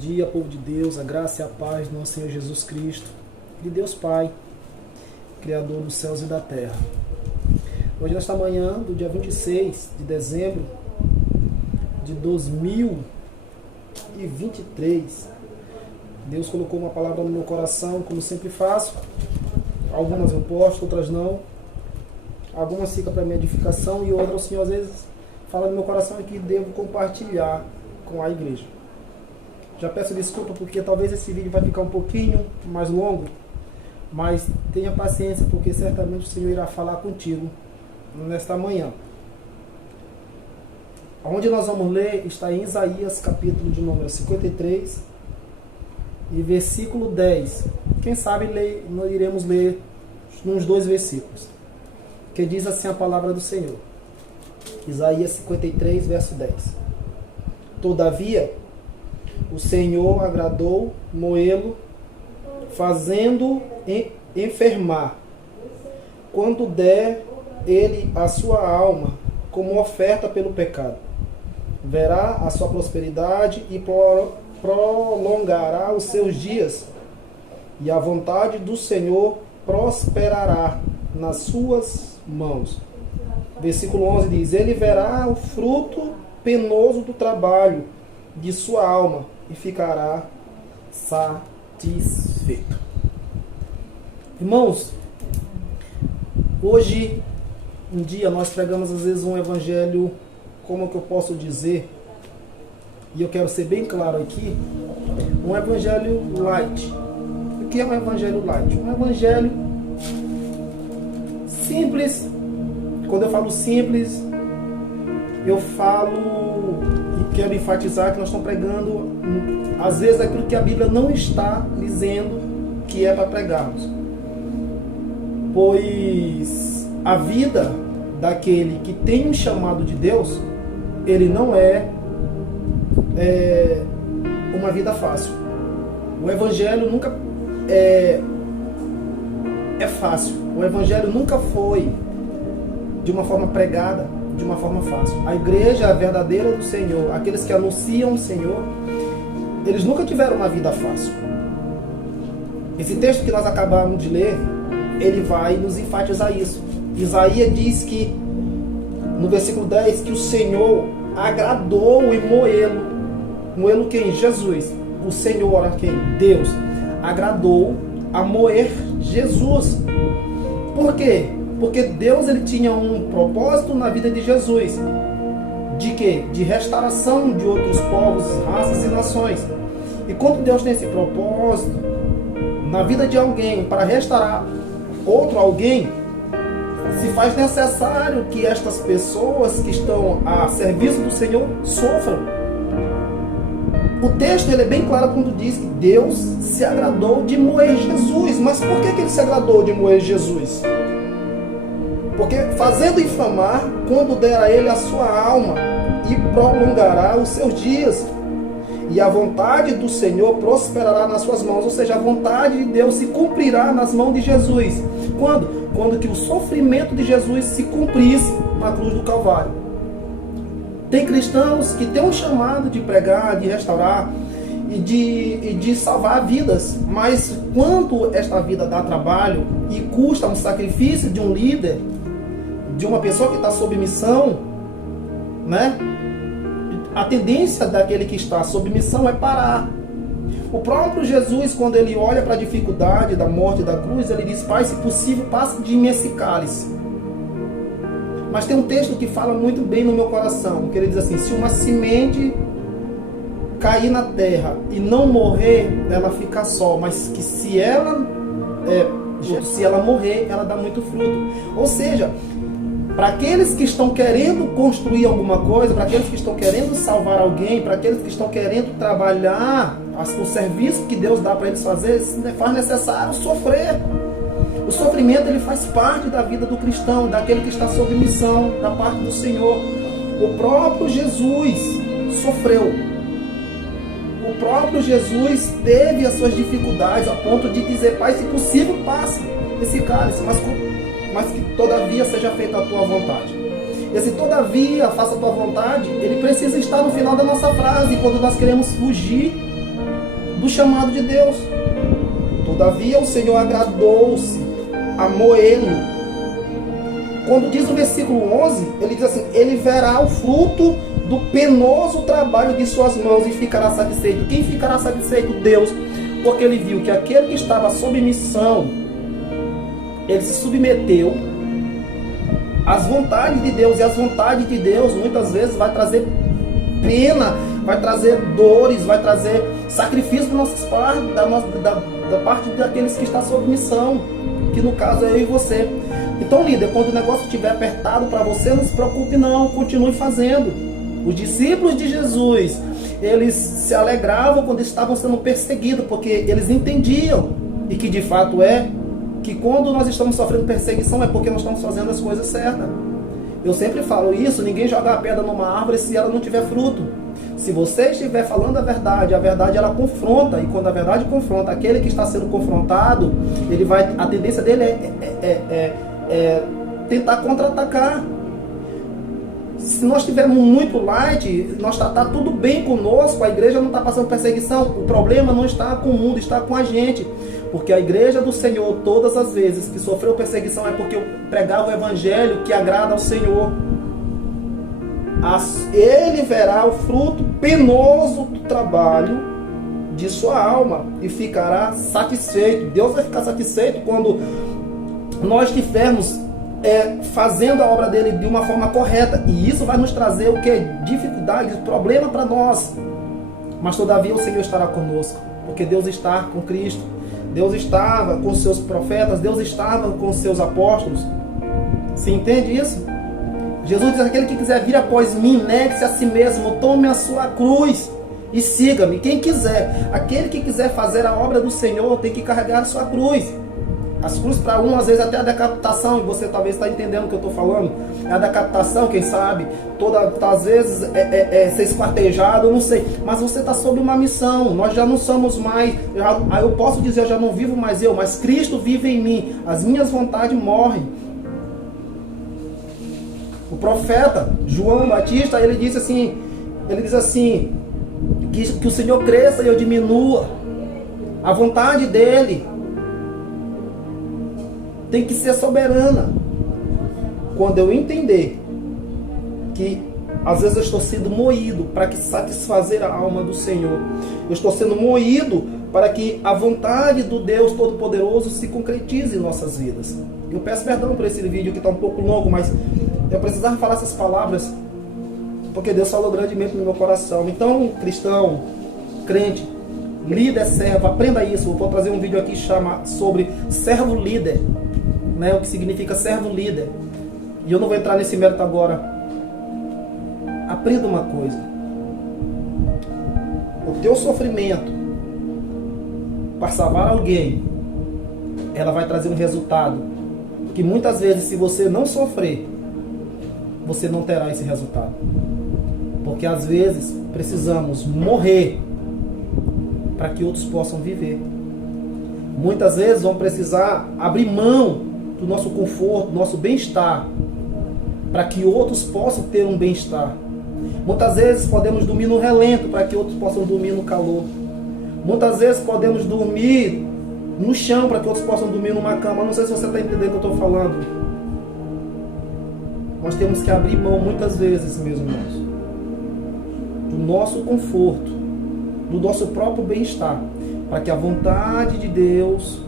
dia, povo de Deus, a graça e a paz do nosso Senhor Jesus Cristo, de Deus Pai, Criador dos céus e da terra. Hoje, nesta manhã do dia 26 de dezembro de 2023, Deus colocou uma palavra no meu coração, como sempre faço. Algumas eu posto, outras não. Algumas ficam para minha edificação e outras o Senhor às vezes fala no meu coração que devo compartilhar com a igreja. Já peço desculpa porque talvez esse vídeo vai ficar um pouquinho mais longo, mas tenha paciência porque certamente o Senhor irá falar contigo nesta manhã. Onde nós vamos ler está em Isaías, capítulo de número 53 e versículo 10. Quem sabe nós iremos ler uns 2 versículos, que diz assim a palavra do Senhor. Isaías 53, verso 10. Todavia, o Senhor agradou moê-lo, fazendo enfermar, quando der ele a sua alma como oferta pelo pecado. Verá a sua prosperidade e prolongará os seus dias, e a vontade do Senhor prosperará nas suas mãos. Versículo 11 diz: Ele verá o fruto penoso do trabalho de sua alma e ficará satisfeito. Irmãos, hoje em dia nós pregamos às vezes um evangelho, como que eu posso dizer, e eu quero ser bem claro aqui, um evangelho light. O que é um evangelho light? Um evangelho simples. Quando eu falo simples, eu falo e quero enfatizar que nós estamos pregando, às vezes, aquilo que a Bíblia não está dizendo que é para pregarmos. Pois a vida daquele que tem um chamado de Deus, ele não é uma vida fácil. O Evangelho nunca é fácil. O Evangelho nunca foi de uma forma pregada, de uma forma fácil. A igreja verdadeira do Senhor, aqueles que anunciam o Senhor, eles nunca tiveram uma vida fácil. Esse texto que nós acabamos de ler, ele vai nos enfatizar isso. Isaías diz que, no versículo 10, que o Senhor agradou e moê-lo. Moê-lo quem? Jesus. O Senhor, quem? Deus. Agradou a moer Jesus. Por quê? Porque Deus ele tinha um propósito na vida de Jesus. De quê? De restauração de outros povos, raças e nações. E quando Deus tem esse propósito na vida de alguém para restaurar outro alguém, se faz necessário que estas pessoas que estão a serviço do Senhor sofram. O texto ele é bem claro quando diz que Deus se agradou de moer Jesus. Mas por que ele se agradou de moer Jesus? Porque fazendo inflamar, quando der a ele a sua alma, e prolongará os seus dias, e a vontade do Senhor prosperará nas suas mãos. Ou seja, a vontade de Deus se cumprirá nas mãos de Jesus. Quando? Quando que o sofrimento de Jesus se cumprisse na cruz do Calvário. Tem cristãos que têm um chamado de pregar, de restaurar e de salvar vidas. Mas quando esta vida dá trabalho e custa um sacrifício de um líder, de uma pessoa que está sob missão, né? A tendência daquele que está sob missão é parar. O próprio Jesus, quando ele olha para a dificuldade da morte e da cruz, ele diz: Pai, se possível, passe de mim esse cálice. Mas tem um texto que fala muito bem no meu coração, que ele diz assim: se uma semente cair na terra e não morrer, ela fica só, mas que se ela morrer, ela dá muito fruto. Ou seja, para aqueles que estão querendo construir alguma coisa, para aqueles que estão querendo salvar alguém, para aqueles que estão querendo trabalhar o serviço que Deus dá para eles fazer, faz necessário sofrer. O sofrimento ele faz parte da vida do cristão, daquele que está sob missão da parte do Senhor. O próprio Jesus sofreu. O próprio Jesus teve as suas dificuldades a ponto de dizer: Pai, se possível, passe esse cálice, mas que todavia seja feita a tua vontade. Esse todavia, faça a tua vontade, ele precisa estar no final da nossa frase, quando nós queremos fugir do chamado de Deus. Todavia o Senhor agradou-se a moê-lo. Quando diz o versículo 11, ele diz assim: ele verá o fruto do penoso trabalho de suas mãos e ficará satisfeito. Quem ficará satisfeito? Deus. Porque ele viu que aquele que estava sob missão, ele se submeteu às vontades de Deus. E as vontades de Deus muitas vezes vai trazer pena, vai trazer dores, vai trazer sacrifício da nossa parte, da parte daqueles que estão sob missão, que no caso é eu e você. Então, líder, quando o negócio estiver apertado para você, não se preocupe não, continue fazendo. Os discípulos de Jesus, eles se alegravam quando estavam sendo perseguidos, porque eles entendiam, e que de fato é, que quando nós estamos sofrendo perseguição é porque nós estamos fazendo as coisas certas. Eu sempre falo isso, ninguém joga a pedra numa árvore se ela não tiver fruto. Se você estiver falando a verdade ela confronta, e quando a verdade confronta, aquele que está sendo confrontado, a tendência dele é tentar contra-atacar. Se nós estivermos muito light, está tudo bem conosco, a igreja não está passando perseguição, o problema não está com o mundo, está com a gente. Porque a igreja do Senhor, todas as vezes que sofreu perseguição, é porque eu pregava o evangelho que agrada ao Senhor. Ele verá o fruto penoso do trabalho de sua alma e ficará satisfeito. Deus vai ficar satisfeito quando nós estivermos fazendo a obra dele de uma forma correta. E isso vai nos trazer o que? Dificuldade, problema para nós. Mas todavia o Senhor estará conosco, porque Deus está com Cristo. Deus estava com seus profetas, Deus estava com seus apóstolos. Você entende isso? Jesus diz: aquele que quiser vir após mim, negue-se a si mesmo, tome a sua cruz e siga-me. Quem quiser, aquele que quiser fazer a obra do Senhor, tem que carregar a sua cruz. As cruzes para um, às vezes até a decapitação, e você talvez está entendendo o que eu estou falando. É a decapitação, quem sabe, às vezes ser esquartejado, não sei. Mas você está sob uma missão, nós já não somos mais, eu posso dizer, eu já não vivo mais eu, mas Cristo vive em mim, as minhas vontades morrem. O profeta João Batista, ele diz assim, que o Senhor cresça e eu diminua. A vontade dele tem que ser soberana. Quando eu entender que às vezes eu estou sendo moído para que satisfazer a alma do Senhor, eu estou sendo moído para que a vontade do Deus Todo-Poderoso se concretize em nossas vidas. Eu peço perdão por esse vídeo que está um pouco longo, mas eu precisava falar essas palavras porque Deus falou grandemente no meu coração. Então, cristão, crente, líder, servo, aprenda isso. Eu vou trazer um vídeo aqui sobre servo líder, né? O que significa servo líder. E eu não vou entrar nesse mérito agora. Aprenda uma coisa: o teu sofrimento para salvar alguém, ela vai trazer um resultado que muitas vezes, se você não sofrer, você não terá esse resultado. Porque às vezes precisamos morrer para que outros possam viver. Muitas vezes vamos precisar abrir mão do nosso conforto, do nosso bem-estar, para que outros possam ter um bem-estar. Muitas vezes podemos dormir no relento para que outros possam dormir no calor. Muitas vezes podemos dormir no chão para que outros possam dormir numa cama. Não sei se você está entendendo o que eu estou falando. Nós temos que abrir mão muitas vezes, meus irmãos, do nosso conforto, do nosso próprio bem-estar, para que a vontade de Deus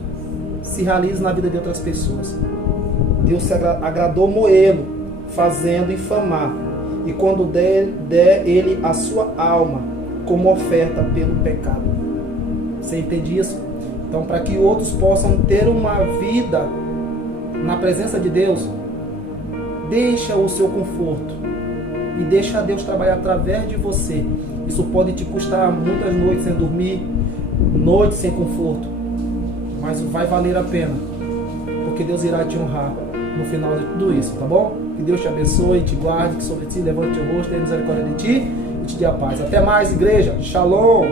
se realize na vida de outras pessoas. Deus se agradou moê-lo, fazendo infamar, e quando der ele a sua alma como oferta pelo pecado. Você entende isso? Então, para que outros possam ter uma vida na presença de Deus, deixa o seu conforto e deixa Deus trabalhar através de você. Isso pode te custar muitas noites sem dormir, noites sem conforto, mas vai valer a pena, porque Deus irá te honrar no final de tudo isso, tá bom? Que Deus te abençoe, te guarde, que sobre ti levante o rosto, tenha misericórdia de ti e te dê a paz. Até mais, igreja. Shalom.